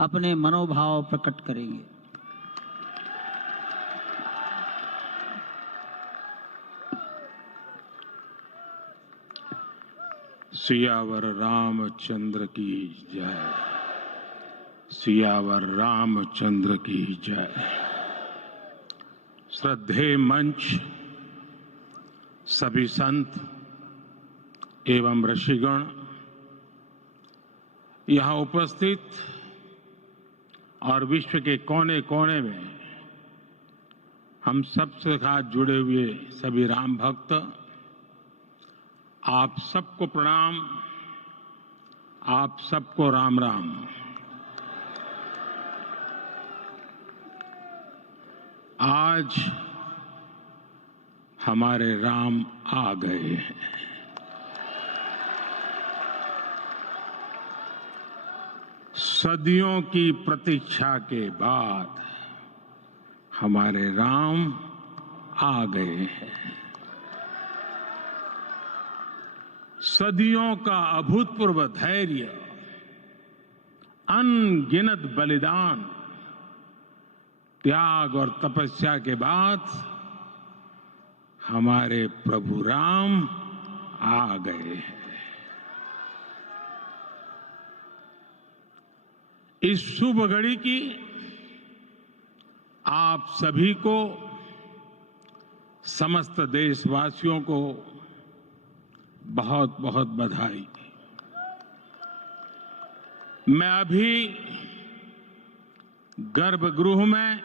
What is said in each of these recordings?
अपने मनोभाव प्रकट करेंगे। सियावर रामचंद्र की जय। सियावर रामचंद्र की जय। श्रद्धेय मंच, सभी संत एवं ऋषिगण, यहां उपस्थित और विश्व के कोने कोने में हम सबसे साथ जुड़े हुए सभी राम भक्त, आप सबको प्रणाम, आप सबको राम राम। आज हमारे राम आ गए हैं। सदियों की प्रतीक्षा के बाद हमारे राम आ गए हैं। सदियों का अभूतपूर्व धैर्य, अनगिनत बलिदान, त्याग और तपस्या के बाद हमारे प्रभु राम आ गए हैं। इस शुभ घड़ी की आप सभी को, समस्त देशवासियों को बहुत बहुत बधाई। मैं अभी गर्भगृह में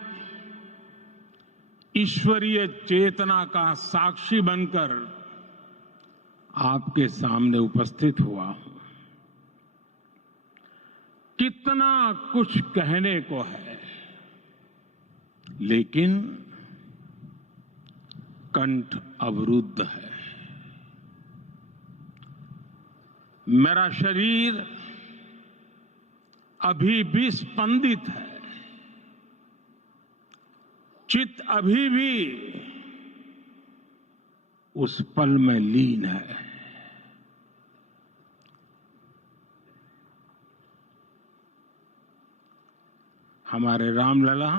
ईश्वरीय चेतना का साक्षी बनकर आपके सामने उपस्थित हुआ हूं। कितना कुछ कहने को है, लेकिन कंठ अवरुद्ध है। मेरा शरीर अभी भी स्पंदित है, चित्त अभी भी उस पल में लीन है। हमारे रामलला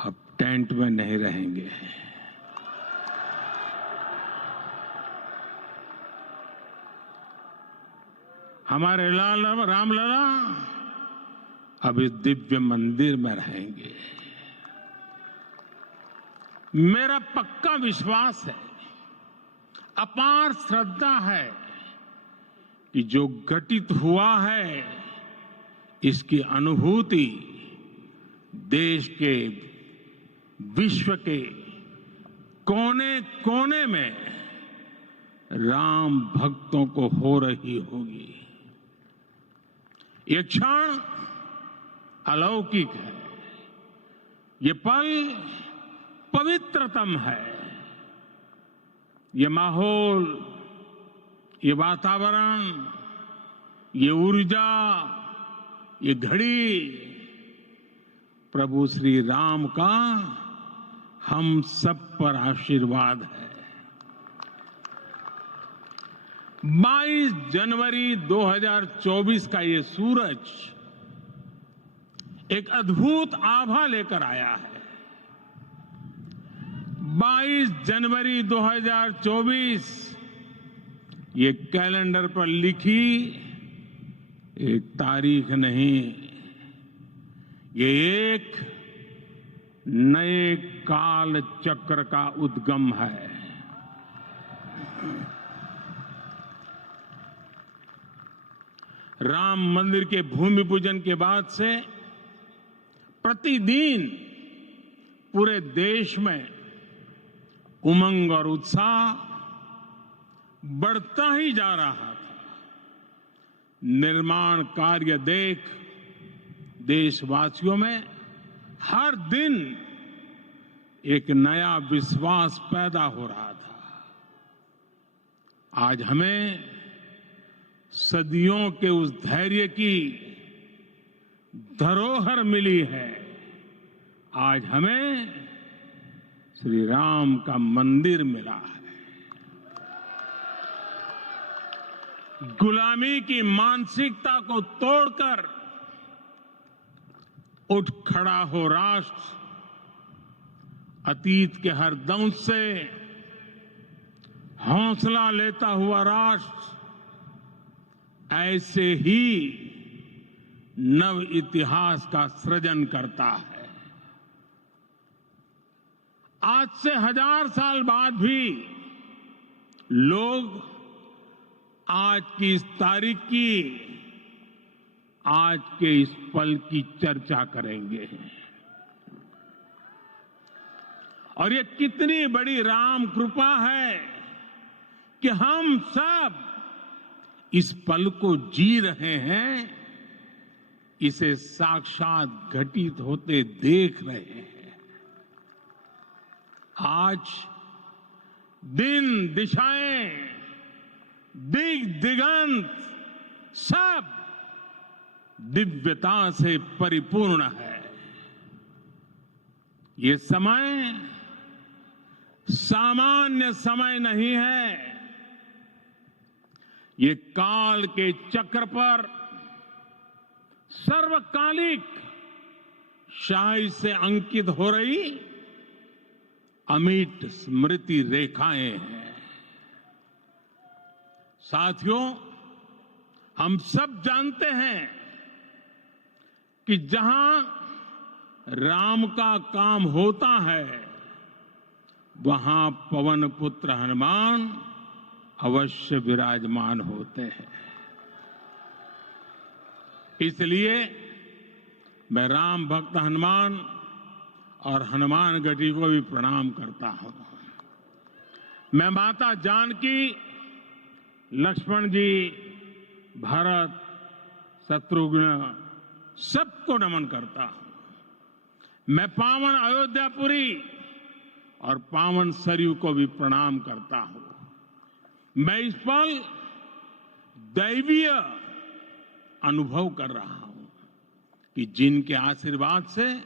अब टेंट में नहीं रहेंगे। हमारे रामलला अब इस दिव्य मंदिर में रहेंगे। मेरा पक्का विश्वास है, अपार श्रद्धा है कि जो घटित हुआ है, इसकी अनुभूति देश के, विश्व के कोने कोने में राम भक्तों को हो रही होगी। ये क्षण अलौकिक है, ये पल पवित्रतम है। ये माहौल, ये वातावरण, ये ऊर्जा, ये घड़ी प्रभु श्री राम का हम सब पर आशीर्वाद है। 22 जनवरी 2024 का ये सूरज एक अद्भुत आभा लेकर आया है। 22 जनवरी 2024 ये कैलेंडर पर लिखी एक तारीख नहीं, ये एक नए काल चक्र का उद्गम है। राम मंदिर के भूमि पूजन के बाद से प्रतिदिन पूरे देश में उमंग और उत्साह बढ़ता ही जा रहा था। निर्माण कार्य देख देशवासियों में हर दिन एक नया विश्वास पैदा हो रहा था। आज हमें सदियों के उस धैर्य की धरोहर मिली है। आज हमें श्री राम का मंदिर मिला है। गुलामी की मानसिकता को तोड़कर उठ खड़ा हो राष्ट्र, अतीत के हर दंश से हौसला लेता हुआ राष्ट्र ऐसे ही नव इतिहास का सृजन करता है। आज से 1000 साल बाद भी लोग आज की इस तारीख की, आज के इस पल की चर्चा करेंगे। और ये कितनी बड़ी राम कृपा है कि हम सब इस पल को जी रहे हैं, इसे साक्षात घटित होते देख रहे हैं। आज दिन दिशाएं, दिगंत सब दिव्यता से परिपूर्ण है। ये समय सामान्य समय नहीं है। ये काल के चक्र पर सर्वकालिक शाही से अंकित हो रही अमिट स्मृति रेखाएं हैं। साथियों, हम सब जानते हैं कि जहां राम का काम होता है, वहां पवन पुत्र हनुमान अवश्य विराजमान होते हैं। इसलिए मैं राम भक्त हनुमान और हनुमान गढ़ी को भी प्रणाम करता हूं। मैं माता जानकी, लक्ष्मण जी, भरत, शत्रुघ्न सबको नमन करता हूं। मैं पावन अयोध्यापुरी और पावन सरयू को भी प्रणाम करता हूं। मैं इस पल दैवीय अनुभव कर रहा हूं कि जिनके आशीर्वाद से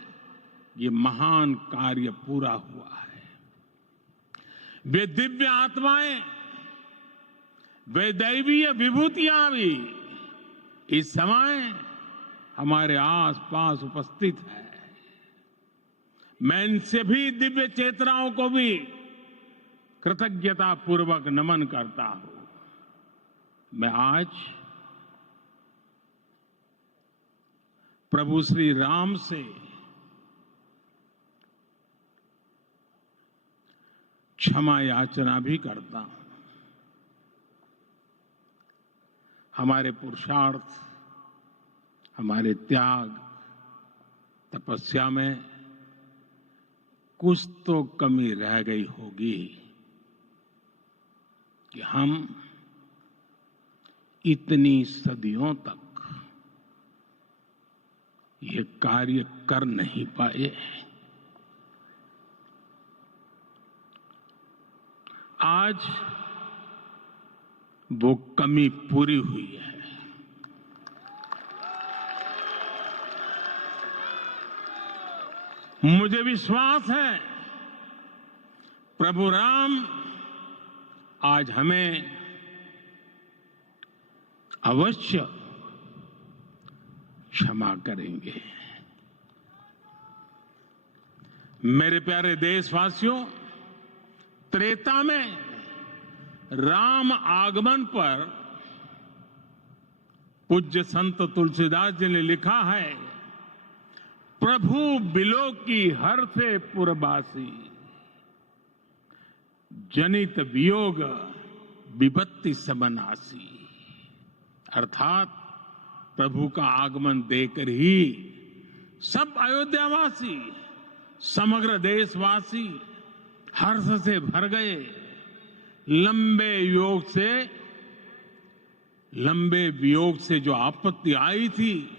ये महान कार्य पूरा हुआ है। वे दिव्य आत्माएं, वे दैवीय विभूतियां भी इस समय हमारे आसपास उपस्थित है। मैं इन सभी दिव्य चेतनाओं को भी कृतज्ञता पूर्वक नमन करता हूं। मैं आज प्रभु श्री राम से क्षमा याचना भी करता हूं। हमारे पुरुषार्थ, हमारे त्याग, तपस्या में कुछ तो कमी रह गई होगी कि हम इतनी सदियों तक ये कार्य कर नहीं पाए। आज वो कमी पूरी हुई है। मुझे विश्वास है प्रभु राम आज हमें अवश्य क्षमा करेंगे। मेरे प्यारे देशवासियों, त्रेता में राम आगमन पर पूज्य संत तुलसीदास जी ने लिखा है, प्रभु बिलो की हर से पुरबासी, जनित वियोग विपत्ति सबनासी। अर्थात प्रभु का आगमन देकर ही सब अयोध्यावासी, समग्र देशवासी हर्ष से भर गए। लंबे वियोग से जो आपत्ति आई थी,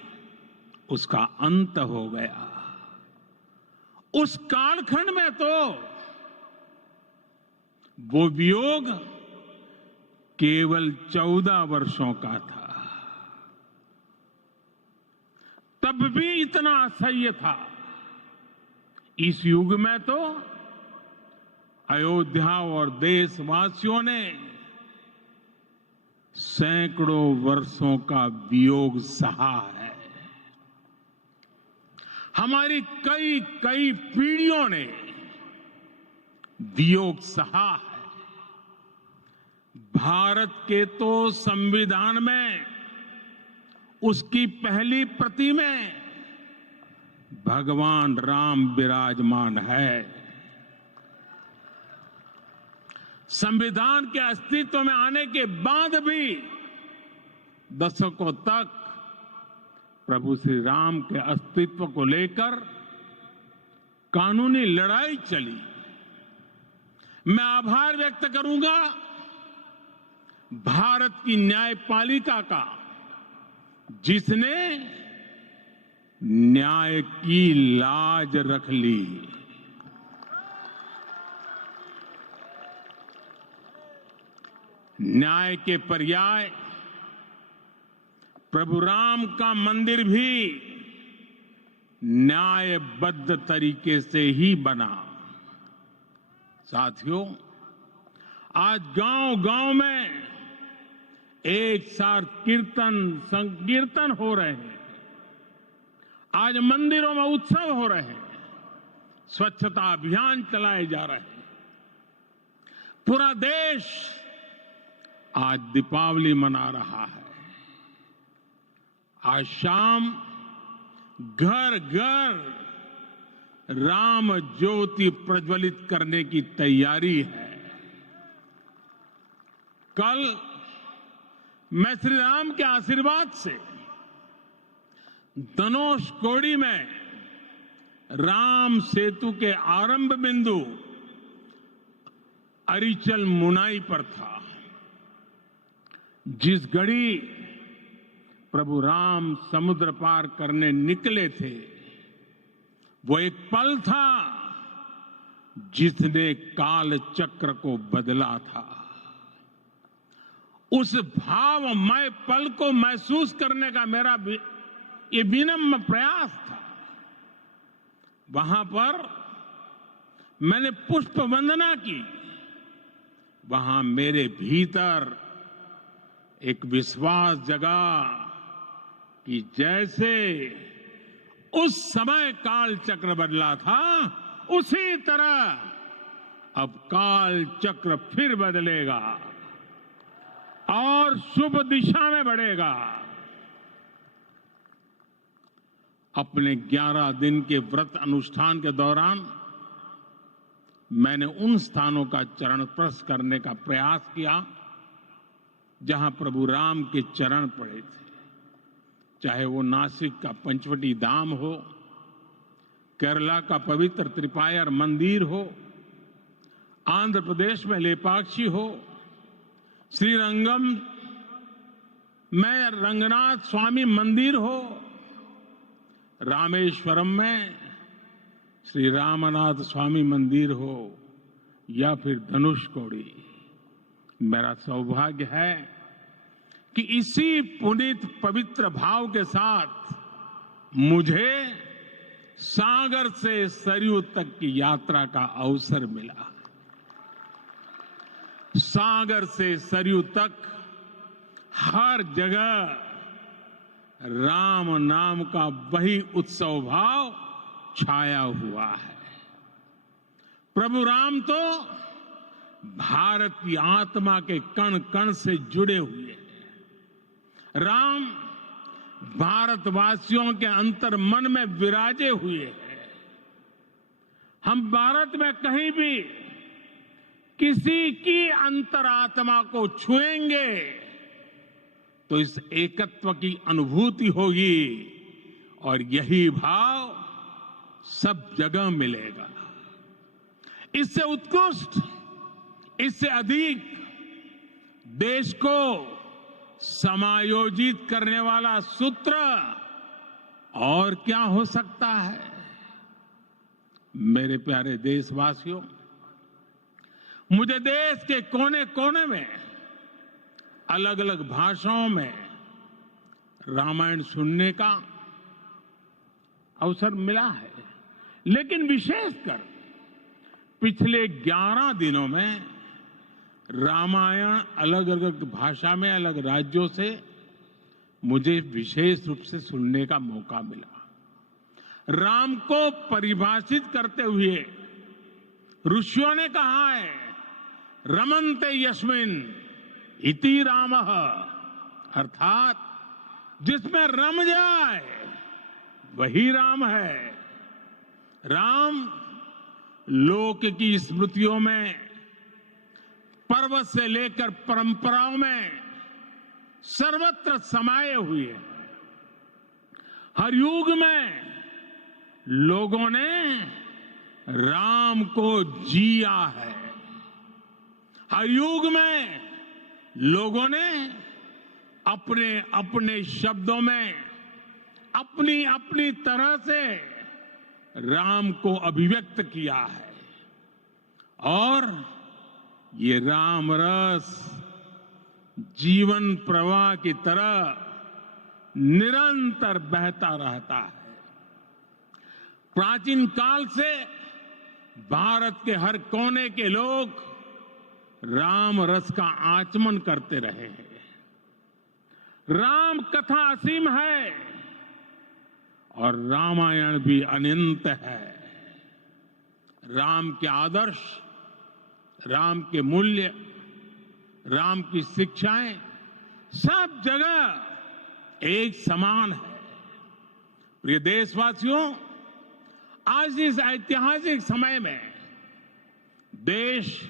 उसका अंत हो गया। उस कालखंड में तो वो वियोग केवल 14 वर्षों का था। तब भी इतना असह्य था। इस युग में तो अयोध्या और देशवासियों ने सैकड़ों वर्षों का वियोग सहा है। हमारी कई कई पीढ़ियों ने वियोग सहा है। भारत के तो संविधान में उसकी पहली प्रति में भगवान राम विराजमान है। संविधान के अस्तित्व में आने के बाद भी दशकों तक प्रभु श्री राम के अस्तित्व को लेकर कानूनी लड़ाई चली। मैं आभार व्यक्त करूंगा भारत की न्यायपालिका का, जिसने न्याय की लाज रख ली। न्याय के पर्याय प्रभु राम का मंदिर भी न्यायबद्ध तरीके से ही बना। साथियों, आज गांव-गांव में एक साथ कीर्तन संकीर्तन हो रहे हैं। आज मंदिरों में उत्सव हो रहे हैं, स्वच्छता अभियान चलाए जा रहे हैं। पूरा देश आज दीपावली मना रहा है। आज शाम घर घर राम ज्योति प्रज्वलित करने की तैयारी है। कल मैं श्री राम के आशीर्वाद से धनुषकोडी में राम सेतु के आरंभ बिंदु अरिचल मुनाई पर था। जिस घड़ी प्रभु राम समुद्र पार करने निकले थे, वो एक पल था जिसने काल चक्र को बदला था। उस भावमय पल को महसूस करने का मेरा ये विनम्र प्रयास था। वहां पर मैंने पुष्प वंदना की। वहां मेरे भीतर एक विश्वास जगा कि जैसे उस समय काल चक्र बदला था, उसी तरह अब काल चक्र फिर बदलेगा और शुभ दिशा में बढ़ेगा। अपने 11 दिन के व्रत अनुष्ठान के दौरान मैंने उन स्थानों का चरण स्पर्श करने का प्रयास किया जहां प्रभु राम के चरण पड़े थे। चाहे वो नासिक का पंचवटी धाम हो, केरला का पवित्र त्रिपायर मंदिर हो, आंध्र प्रदेश में लेपाक्षी हो, श्रीरंगम में रंगनाथ स्वामी मंदिर हो, रामेश्वरम में श्री रामनाथ स्वामी मंदिर हो, या फिर धनुषकोडी। मेरा सौभाग्य है कि इसी पुनीत पवित्र भाव के साथ मुझे सागर से सरयू तक की यात्रा का अवसर मिला। सागर से सरयू तक हर जगह राम नाम का वही उत्सव भाव छाया हुआ है। प्रभु राम तो भारत की आत्मा के कण कण से जुड़े हुए हैं। राम भारतवासियों के अंतर मन में विराजे हुए हैं। हम भारत में कहीं भी किसी की अंतरात्मा को छुएंगे तो इस एकत्व की अनुभूति होगी, और यही भाव सब जगह मिलेगा। इससे उत्कृष्ट, इससे अधिक देश को समायोजित करने वाला सूत्र और क्या हो सकता है। मेरे प्यारे देशवासियों, मुझे देश के कोने कोने में अलग अलग भाषाओं में रामायण सुनने का अवसर मिला है, लेकिन विशेषकर पिछले 11 दिनों में रामायण अलग अलग भाषा में अलग राज्यों से मुझे विशेष रूप से सुनने का मौका मिला। राम को परिभाषित करते हुए ऋषियों ने कहा है, रमन्ते यस्मिन् इति रामः, अर्थात जिसमें रम जाए वही राम है। राम लोक की स्मृतियों में, पर्वत से लेकर परंपराओं में सर्वत्र समाये हुए हैं। हर युग में लोगों ने राम को जिया है। हर युग में लोगों ने अपने अपने शब्दों में अपनी अपनी तरह से राम को अभिव्यक्त किया है। और ये राम रस जीवन प्रवाह की तरह निरंतर बहता रहता है। प्राचीन काल से भारत के हर कोने के लोग राम रस का आचमन करते रहे हैं। राम कथा असीम है और रामायण भी अनंत है। राम के आदर्श, राम के मूल्य, राम की शिक्षाएं सब जगह एक समान है। प्रिय देशवासियों, आज इस ऐतिहासिक समय में देश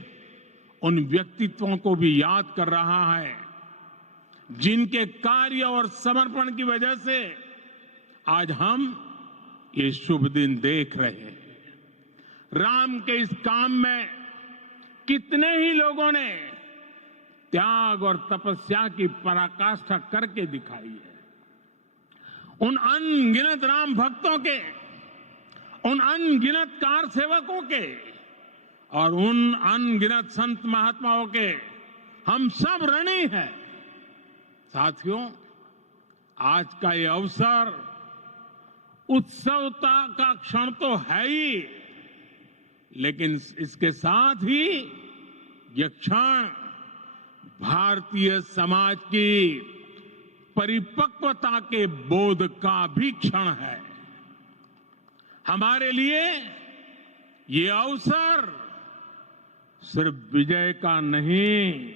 उन व्यक्तित्वों को भी याद कर रहा है जिनके कार्य और समर्पण की वजह से आज हम ये शुभ दिन देख रहे हैं। राम के इस काम में कितने ही लोगों ने त्याग और तपस्या की पराकाष्ठा करके दिखाई है। उन अनगिनत राम भक्तों के, उन अनगिनत कार सेवकों के और उन अनगिनत संत महात्माओं के हम सब ऋणी हैं। साथियों, आज का ये अवसर उत्सवता का क्षण तो है ही, लेकिन इसके साथ ही यह क्षण भारतीय समाज की परिपक्वता के बोध का भी क्षण है। हमारे लिए ये अवसर सिर्फ विजय का नहीं,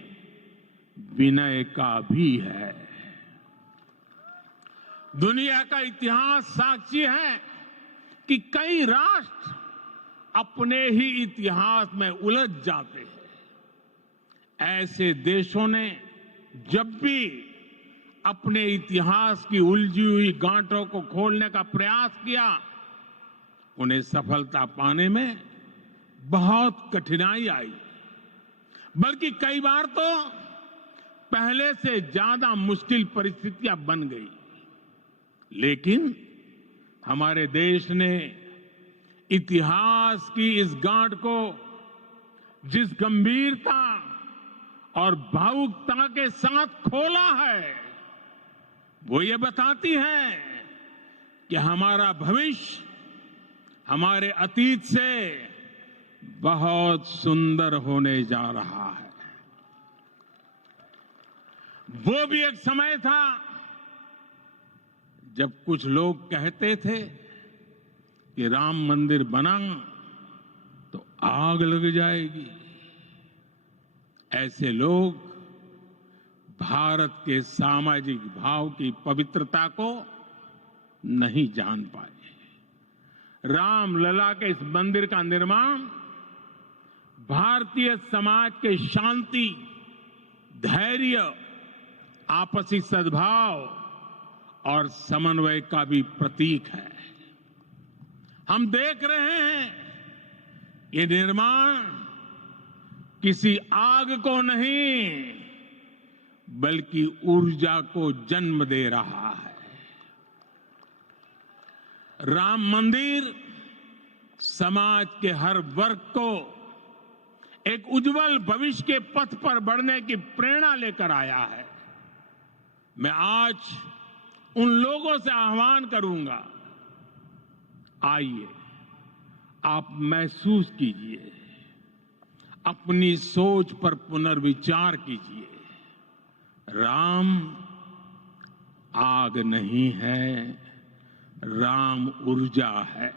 विनय का भी है। दुनिया का इतिहास साक्षी है कि कई राष्ट्र अपने ही इतिहास में उलझ जाते हैं। ऐसे देशों ने जब भी अपने इतिहास की उलझी हुई गांठों को खोलने का प्रयास किया, उन्हें सफलता पाने में बहुत कठिनाई आई, बल्कि कई बार तो पहले से ज्यादा मुश्किल परिस्थितियां बन गई। लेकिन हमारे देश ने इतिहास की इस गांठ को जिस गंभीरता और भावुकता के साथ खोला है, वो ये बताती है कि हमारा भविष्य हमारे अतीत से बहुत सुंदर होने जा रहा है। वो भी एक समय था जब कुछ लोग कहते थे कि राम मंदिर बना तो आग लग जाएगी। ऐसे लोग भारत के सामाजिक भाव की पवित्रता को नहीं जान पाए। रामलला के इस मंदिर का निर्माण भारतीय समाज के शांति, धैर्य, आपसी सद्भाव और समन्वय का भी प्रतीक है। हम देख रहे हैं ये निर्माण किसी आग को नहीं, बल्कि ऊर्जा को जन्म दे रहा है। राम मंदिर समाज के हर वर्ग को एक उज्जवल भविष्य के पथ पर बढ़ने की प्रेरणा लेकर आया है। मैं आज उन लोगों से आह्वान करूंगा, आइए आप महसूस कीजिए, अपनी सोच पर पुनर्विचार कीजिए। राम आग नहीं है, राम ऊर्जा है।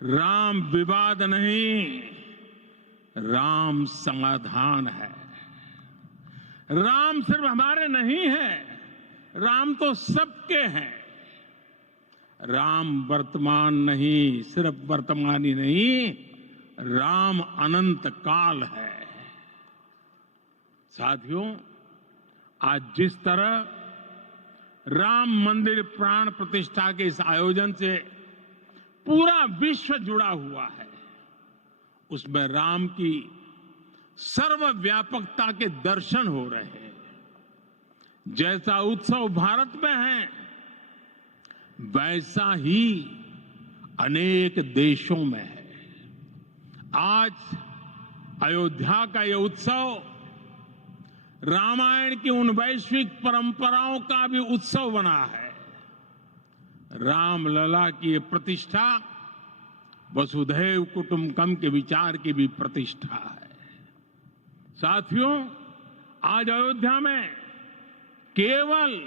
राम विवाद नहीं, राम समाधान है। राम सिर्फ हमारे नहीं है, राम तो सबके हैं। राम वर्तमान नहीं, सिर्फ वर्तमान ही नहीं, राम अनंत काल है। साथियों, आज जिस तरह राम मंदिर प्राण प्रतिष्ठा के इस आयोजन से पूरा विश्व जुड़ा हुआ है, उसमें राम की सर्वव्यापकता के दर्शन हो रहे हैं। जैसा उत्सव भारत में है, वैसा ही अनेक देशों में है। आज अयोध्या का यह उत्सव रामायण की उन वैश्विक परंपराओं का भी उत्सव बना है। रामलला की ये प्रतिष्ठा वसुधैव कुटुंबकम के विचार की भी प्रतिष्ठा है। साथियों, आज अयोध्या में केवल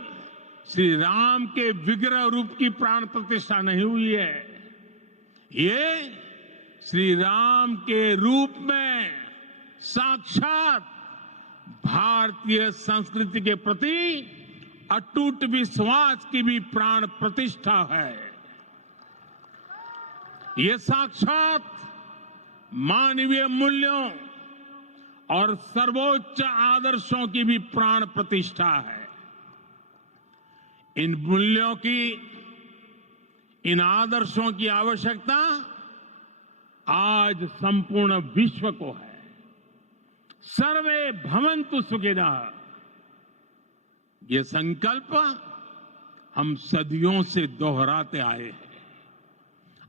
श्री राम के विग्रह रूप की प्राण प्रतिष्ठा नहीं हुई है, ये श्री राम के रूप में साक्षात भारतीय संस्कृति के प्रति अटूट विश्वास की भी प्राण प्रतिष्ठा है। ये साक्षात मानवीय मूल्यों और सर्वोच्च आदर्शों की भी प्राण प्रतिष्ठा है। इन मूल्यों की, इन आदर्शों की आवश्यकता आज संपूर्ण विश्व को है। सर्वे भवन्तु सुखिनः, ये संकल्प हम सदियों से दोहराते आए हैं।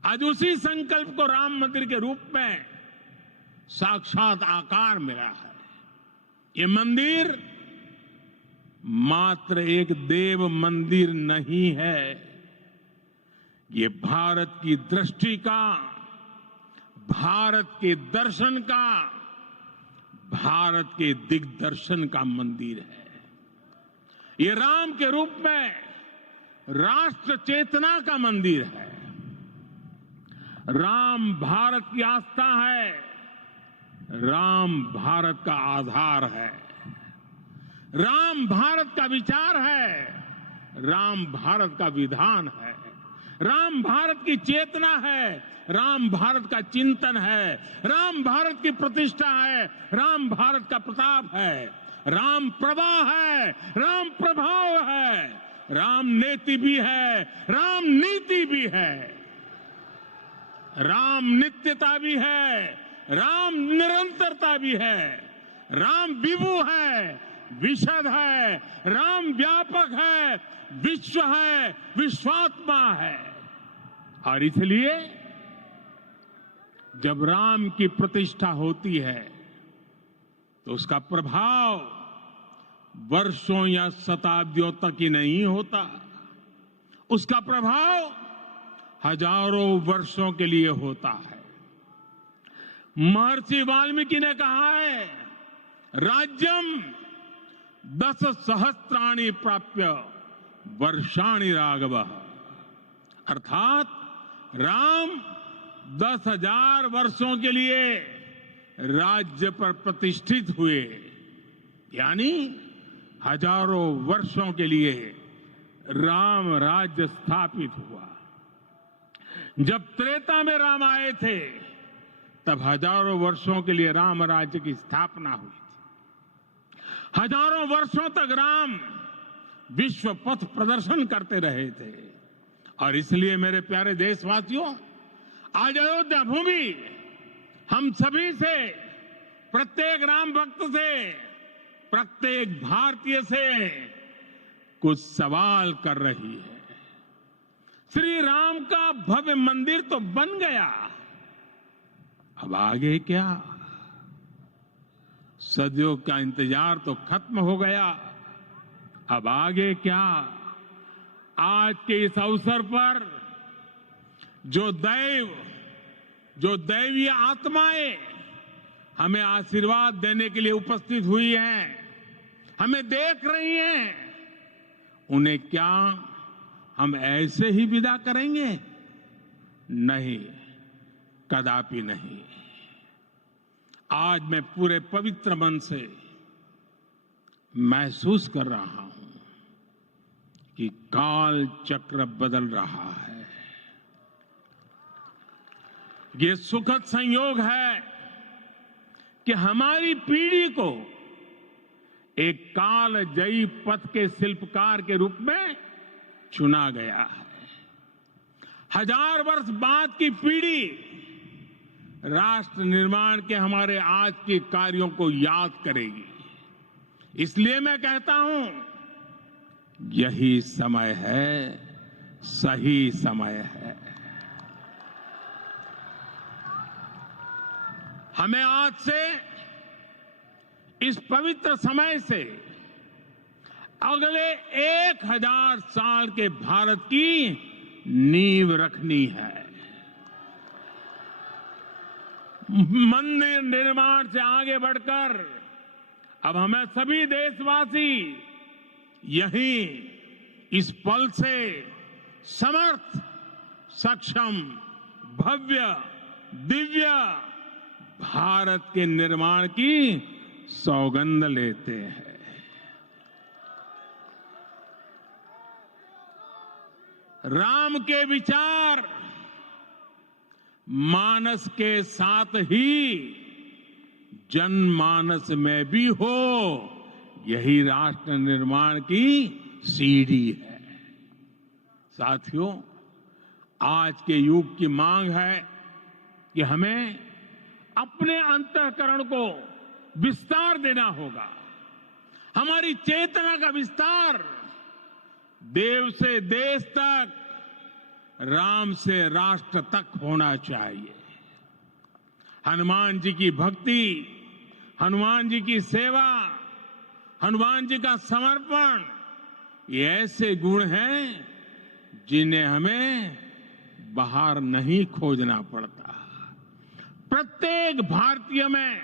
आज उसी संकल्प को राम मंदिर के रूप में साक्षात आकार मिला है। ये मंदिर मात्र एक देव मंदिर नहीं है, ये भारत की दृष्टि का, भारत के दर्शन का, भारत के दिग्दर्शन का मंदिर है। ये राम के रूप में राष्ट्र चेतना का मंदिर है। राम भारत की आस्था है, राम भारत का आधार है, राम भारत का विचार है, राम भारत का विधान है, राम भारत की चेतना है, राम भारत का चिंतन है, राम भारत की प्रतिष्ठा है, राम भारत का प्रताप है, राम प्रवाह है, राम प्रभाव है, राम नेति भी है, राम नीति भी है, राम नित्यता भी है, राम निरंतरता भी है, राम विभु है, विशद है, राम व्यापक है, विश्व है, विश्वात्मा है। और इसलिए जब राम की प्रतिष्ठा होती है तो उसका प्रभाव वर्षों या शताब्दियों तक ही नहीं होता, उसका प्रभाव हजारों वर्षों के लिए होता है। महर्षि वाल्मीकि ने कहा है, राज्यम 10 सहस्त्राणि प्राप्य वर्षाणि राघव, अर्थात राम 10,000 वर्षों के लिए राज्य पर प्रतिष्ठित हुए, यानी हजारों वर्षों के लिए राम राज्य स्थापित हुआ। जब त्रेता में राम आए थे तब हजारों वर्षों के लिए राम राज्य की स्थापना हुई थी। हजारों वर्षों तक राम विश्व पथ प्रदर्शन करते रहे थे। और इसलिए मेरे प्यारे देशवासियों, आज अयोध्या भूमि हम सभी से, प्रत्येक राम भक्त से, प्रत्येक भारतीय से कुछ सवाल कर रही है। श्री राम का भव्य मंदिर तो बन गया, अब आगे क्या? सदियों का इंतजार तो खत्म हो गया, अब आगे क्या? आज के इस अवसर पर जो दैव जो दैवीय आत्माएं हमें आशीर्वाद देने के लिए उपस्थित हुई हैं, हमें देख रही हैं, उन्हें क्या हम ऐसे ही विदा करेंगे? नहीं, कदापि नहीं। आज मैं पूरे पवित्र मन से महसूस कर रहा हूं कि काल चक्र बदल रहा है। ये सुखद संयोग है कि हमारी पीढ़ी को एक कालजयी पथ के शिल्पकार के रूप में चुना गया है। 1000 वर्ष बाद की पीढ़ी राष्ट्र निर्माण के हमारे आज के कार्यों को याद करेगी। इसलिए मैं कहता हूं, यही समय है, सही समय है। हमें आज से इस पवित्र समय से अगले 1000 साल के भारत की नींव रखनी है। मंदिर निर्माण से आगे बढ़कर अब हमें सभी देशवासी यहीं इस पल से समर्थ, सक्षम, भव्य, दिव्य भारत के निर्माण की सौगंध लेते हैं। राम के विचार मानस के साथ ही जनमानस में भी हो, यही राष्ट्र निर्माण की सीढ़ी है। साथियों, आज के युग की मांग है कि हमें अपने अंतःकरण को विस्तार देना होगा। हमारी चेतना का विस्तार देव से देश तक, राम से राष्ट्र तक होना चाहिए। हनुमान जी की भक्ति, हनुमान जी की सेवा, हनुमान जी का समर्पण, ये ऐसे गुण हैं जिन्हें हमें बाहर नहीं खोजना पड़ता। प्रत्येक भारतीय में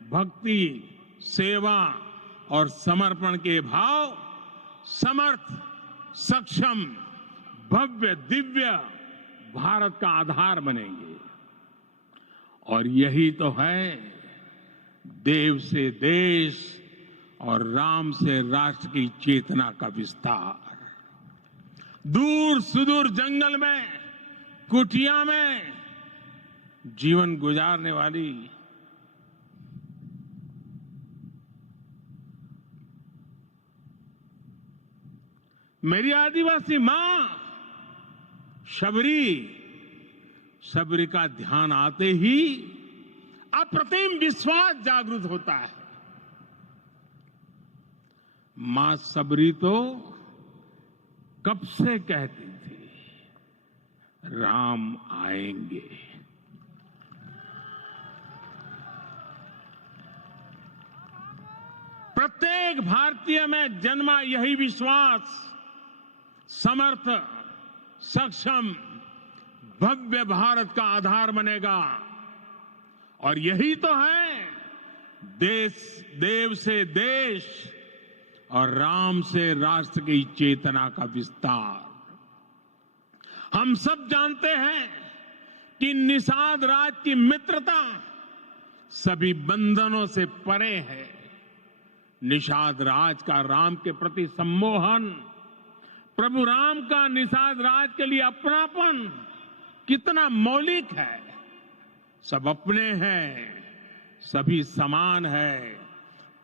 भक्ति, सेवा और समर्पण के भाव समर्थ, सक्षम, भव्य, दिव्य भारत का आधार बनेंगे। और यही तो है देव से देश और राम से राष्ट्र की चेतना का विस्तार। दूर सुदूर जंगल में, कुटिया में जीवन गुजारने वाली मेरी आदिवासी मां शबरी का ध्यान आते ही अप्रतिम विश्वास जागृत होता है। मां शबरी तो कब से कहती थी, राम आएंगे। प्रत्येक भारतीय में जन्मा यही विश्वास समर्थ, सक्षम, भव्य भारत का आधार बनेगा। और यही तो है देव से देश और राम से राष्ट्र की चेतना का विस्तार। हम सब जानते हैं कि निषाद राज की मित्रता सभी बंधनों से परे है। निषाद राज का राम के प्रति सम्मोहन, प्रभु राम का निषाद राज के लिए अपनापन कितना मौलिक है। सब अपने हैं, सभी समान है।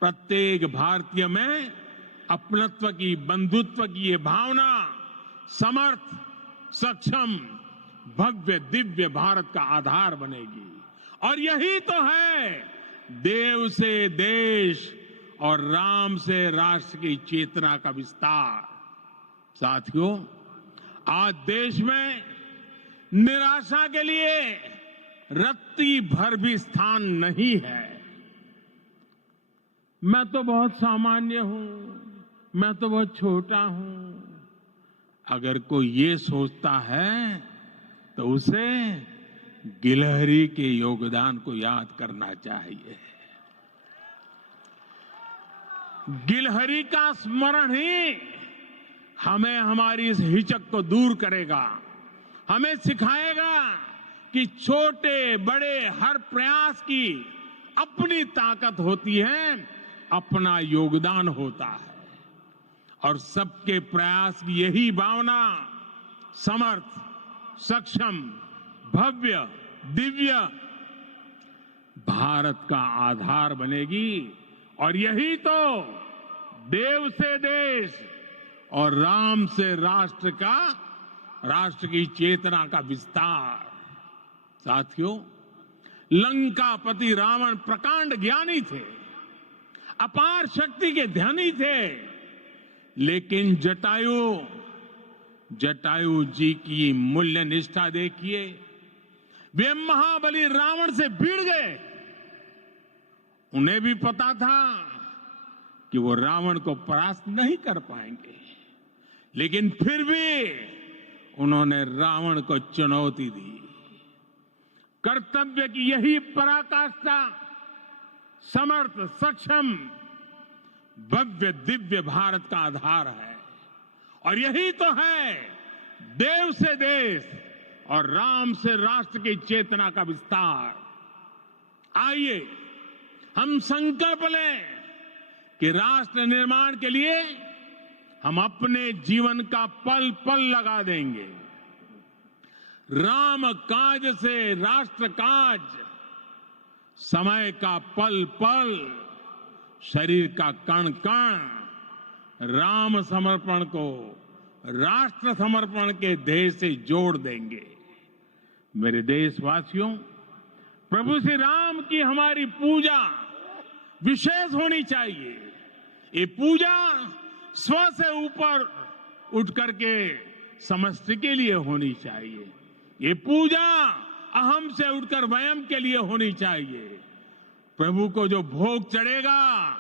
प्रत्येक भारतीय में अपनत्व की, बंधुत्व की ये भावना समर्थ, सक्षम, भव्य, दिव्य भारत का आधार बनेगी। और यही तो है देव से देश और राम से राष्ट्र की चेतना का विस्तार। साथियों, आज देश में निराशा के लिए रत्ती भर भी स्थान नहीं है। मैं तो बहुत सामान्य हूं, मैं तो बहुत छोटा हूं। अगर कोई ये सोचता है तो उसे गिलहरी के योगदान को याद करना चाहिए। गिलहरी का स्मरण ही हमें हमारी इस हिचक को दूर करेगा, हमें सिखाएगा कि छोटे बड़े हर प्रयास की अपनी ताकत होती है, अपना योगदान होता है, और सबके प्रयास की यही भावना समर्थ, सक्षम, भव्य, दिव्य भारत का आधार बनेगी। और यही तो देव से देश और राम से राष्ट्र की चेतना का विस्तार। साथियों, लंकापति रावण प्रकांड ज्ञानी थे, अपार शक्ति के धनी थे, लेकिन जटायु जी की मूल्य निष्ठा देखिए, वे महाबली रावण से भिड़ गए। उन्हें भी पता था कि वो रावण को परास्त नहीं कर पाएंगे, लेकिन फिर भी उन्होंने रावण को चुनौती दी। कर्तव्य की यही पराकाष्ठा समर्थ, सक्षम, भव्य, दिव्य भारत का आधार है, और यही तो है देव से देश और राम से राष्ट्र की चेतना का विस्तार। आइए हम संकल्प लें कि राष्ट्र निर्माण के लिए हम अपने जीवन का पल पल लगा देंगे। राम काज से राष्ट्र काज, समय का पल पल, शरीर का कण कण राम समर्पण को राष्ट्र समर्पण के ध्येय से जोड़ देंगे। मेरे देशवासियों, प्रभु श्री राम की हमारी पूजा विशेष होनी चाहिए। ये पूजा स्व से ऊपर उठ करके समष्टि के लिए होनी चाहिए। ये पूजा अहम से उठकर वयम के लिए होनी चाहिए। प्रभु को जो भोग चढ़ेगा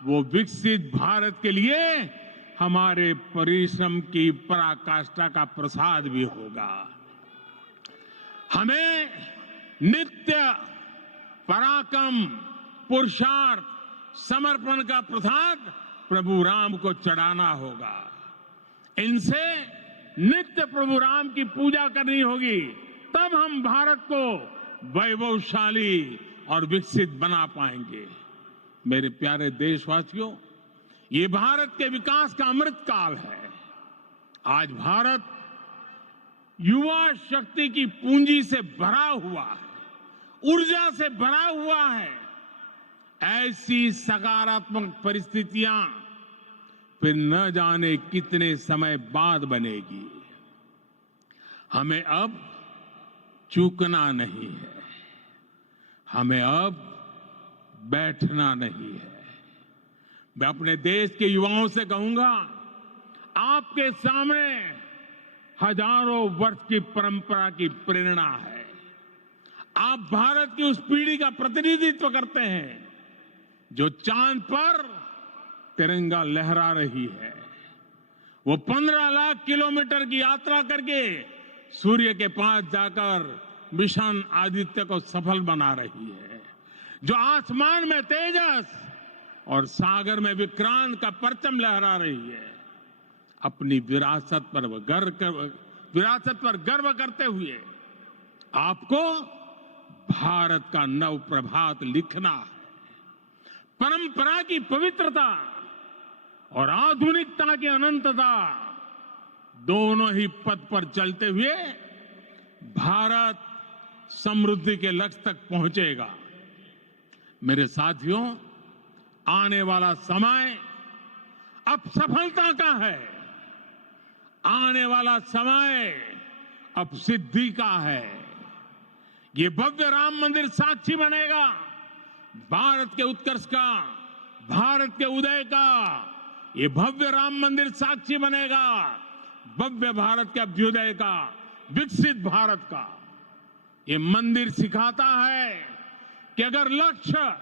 वो विकसित भारत के लिए हमारे परिश्रम की पराकाष्ठा का प्रसाद भी होगा। हमें नित्य पराक्रम, पुरुषार्थ, समर्पण का प्रसाद प्रभु राम को चढ़ाना होगा। इनसे नित्य प्रभु राम की पूजा करनी होगी, तब हम भारत को वैभवशाली और विकसित बना पाएंगे। मेरे प्यारे देशवासियों, ये भारत के विकास का अमृत काल है। आज भारत युवा शक्ति की पूंजी से भरा हुआ है, ऊर्जा से भरा हुआ है। ऐसी सकारात्मक परिस्थितियां फिर न जाने कितने समय बाद बनेगी। हमें अब चूकना नहीं है, हमें अब बैठना नहीं है। मैं अपने देश के युवाओं से कहूंगा, आपके सामने हजारों वर्ष की परंपरा की प्रेरणा है। आप भारत की उस पीढ़ी का प्रतिनिधित्व करते हैं जो चांद पर तिरंगा लहरा रही है। वो 15 लाख किलोमीटर की यात्रा करके सूर्य के पास जाकर मिशन आदित्य को सफल बना रही है। जो आसमान में तेजस और सागर में विक्रांत का परचम लहरा रही है। अपनी विरासत पर गर्व करते हुए आपको भारत का नव प्रभात लिखना है। परंपरा की पवित्रता और आधुनिकता की अनंतता, दोनों ही पथ पर चलते हुए भारत समृद्धि के लक्ष्य तक पहुंचेगा। मेरे साथियों, आने वाला समय अब सफलता का है। आने वाला समय अब सिद्धि का है। ये भव्य राम मंदिर साक्षी बनेगा भारत के उत्कर्ष का, भारत के उदय का। ये भव्य राम मंदिर साक्षी बनेगा भव्य भारत के अभ्युदय का, विकसित भारत का। ये मंदिर सिखाता है कि अगर लक्ष्य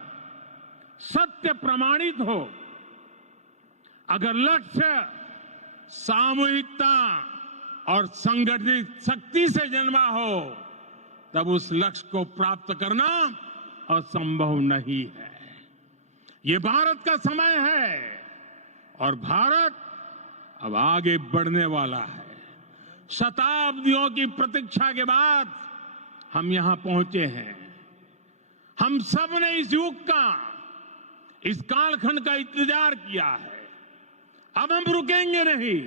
सत्य प्रमाणित हो, अगर लक्ष्य सामूहिकता और संगठित शक्ति से जन्मा हो, तब उस लक्ष्य को प्राप्त करना असंभव नहीं है। ये भारत का समय है और भारत अब आगे बढ़ने वाला है। शताब्दियों की प्रतीक्षा के बाद हम यहां पहुंचे हैं। हम सब ने इस युग का, इस कालखंड का इंतजार किया है। अब हम रुकेंगे नहीं,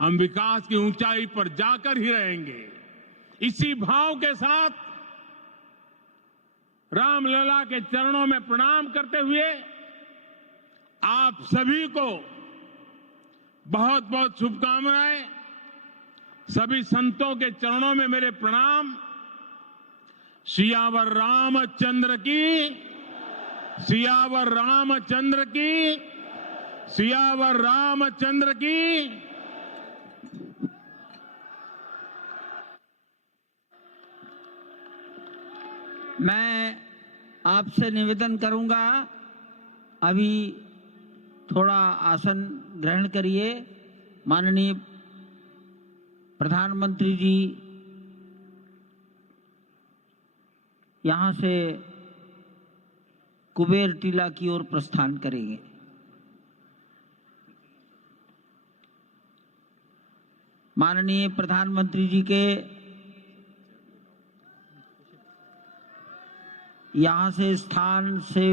हम विकास की ऊंचाई पर जाकर ही रहेंगे। इसी भाव के साथ रामलला के चरणों में प्रणाम करते हुए आप सभी को बहुत बहुत शुभकामनाएं। सभी संतों के चरणों में मेरे प्रणाम। सियावर रामचंद्र की, सियावर रामचंद्र की, सियावर रामचंद्र की। मैं आपसे निवेदन करूंगा, अभी थोड़ा आसन ग्रहण करिए। माननीय प्रधानमंत्री जी यहां से कुबेर टीला की ओर प्रस्थान करेंगे। माननीय प्रधानमंत्री जी के यहां से स्थान से